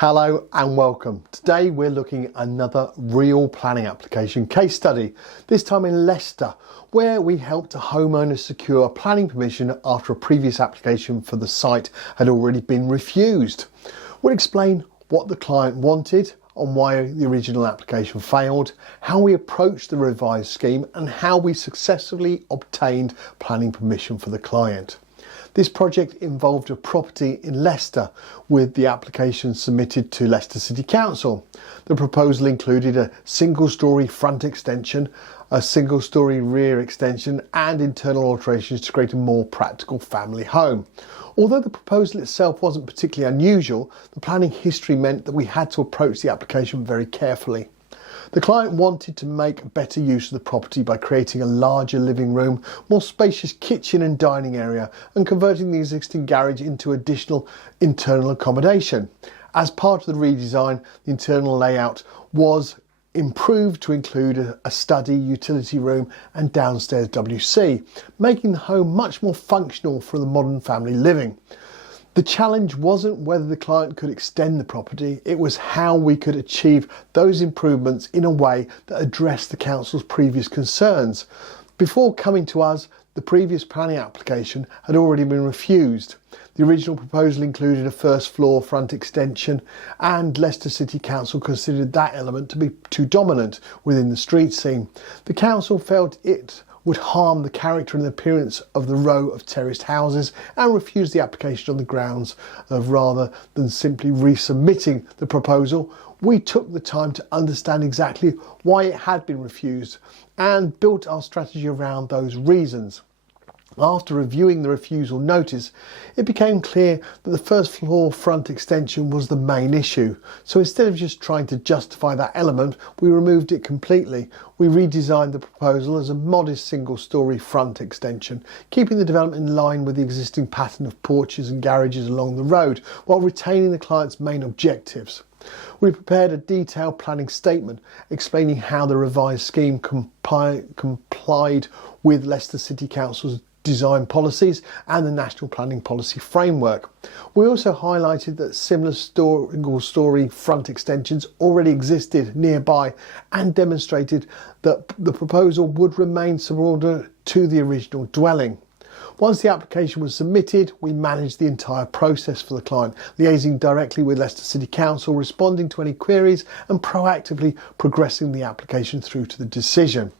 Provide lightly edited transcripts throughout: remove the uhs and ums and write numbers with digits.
Hello and welcome. Today we're looking at another real planning application case study, this time in Leicester, where we helped a homeowner secure planning permission after a previous application for the site had already been refused. We'll explain what the client wanted and why the original application failed, how we approached the revised scheme and how we successfully obtained planning permission for the client. This project involved a property in Leicester with the application submitted to Leicester City Council. The proposal included a single-storey front extension, a single-storey rear extension and internal alterations to create a more practical family home. Although the proposal itself wasn't particularly unusual, the planning history meant that we had to approach the application very carefully. The client wanted to make better use of the property by creating a larger living room, more spacious kitchen and dining area, and converting the existing garage into additional internal accommodation. As part of the redesign, the internal layout was improved to include a study, utility room and downstairs WC, making the home much more functional for the modern family living. The challenge wasn't whether the client could extend the property, it was how we could achieve those improvements in a way that addressed the council's previous concerns. Before coming to us, the previous planning application had already been refused. The original proposal included a first floor front extension, and Leicester City Council considered that element to be too dominant within the street scene. The council felt it would harm the character and appearance of the row of terraced houses and refused the application on the grounds of rather than simply resubmitting the proposal. We took the time to understand exactly why it had been refused and built our strategy around those reasons. After reviewing the refusal notice, it became clear that the first floor front extension was the main issue. So instead of just trying to justify that element, we removed it completely. We redesigned the proposal as a modest single-storey front extension, keeping the development in line with the existing pattern of porches and garages along the road, while retaining the client's main objectives. We prepared a detailed planning statement explaining how the revised scheme complied with Leicester City Council's design policies and the National Planning Policy Framework. We also highlighted that similar single-storey front extensions already existed nearby and demonstrated that the proposal would remain subordinate to the original dwelling. Once the application was submitted, we managed the entire process for the client, liaising directly with Leicester City Council, responding to any queries and proactively progressing the application through to the decision.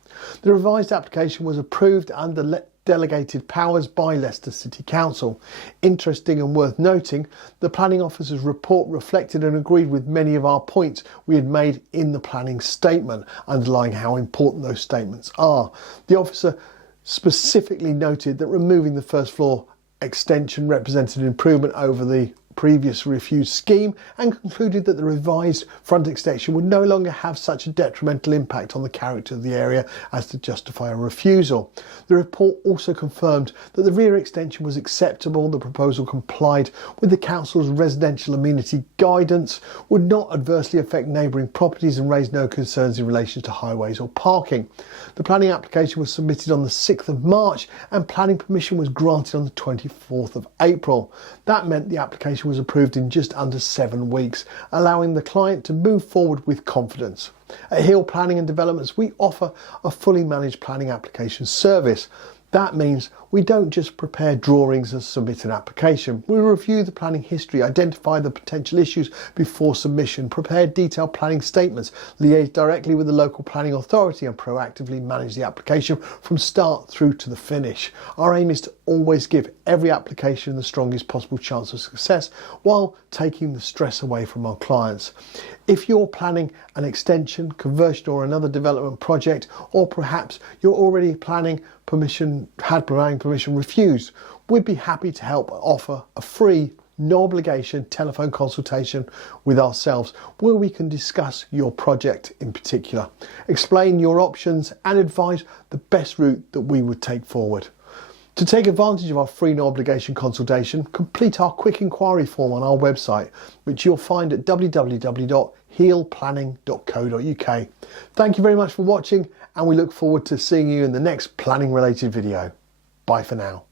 The revised application was approved under delegated powers by Leicester City Council. Interesting and worth noting, the planning officer's report reflected and agreed with many of our points we had made in the planning statement, underlying how important those statements are. The officer specifically noted that removing the first floor extension represented an improvement over the previous refused scheme and concluded that the revised front extension would no longer have such a detrimental impact on the character of the area as to justify a refusal. The report also confirmed that the rear extension was acceptable, the proposal complied with the council's residential amenity guidance, would not adversely affect neighbouring properties and raised no concerns in relation to highways or parking. The planning application was submitted on the 6th of March and planning permission was granted on the 24th of April. That meant the application was approved in just under 7 weeks, allowing the client to move forward with confidence. At Hill Planning and Developments, we offer a fully managed planning application service. That means we don't just prepare drawings and submit an application. We review the planning history, identify the potential issues before submission, prepare detailed planning statements, liaise directly with the local planning authority and proactively manage the application from start through to the finish. Our aim is to always give every application the strongest possible chance of success while taking the stress away from our clients. If you're planning an extension, conversion or another development project, or perhaps you're already planning planning permission refused, we'd be happy to help offer a free, no obligation telephone consultation with ourselves where we can discuss your project in particular, explain your options and advise the best route that we would take forward. To take advantage of our free no obligation consultation, complete our quick inquiry form on our website, which you'll find at www.heelplanning.co.uk. Thank you very much for watching and we look forward to seeing you in the next planning related video. Bye for now.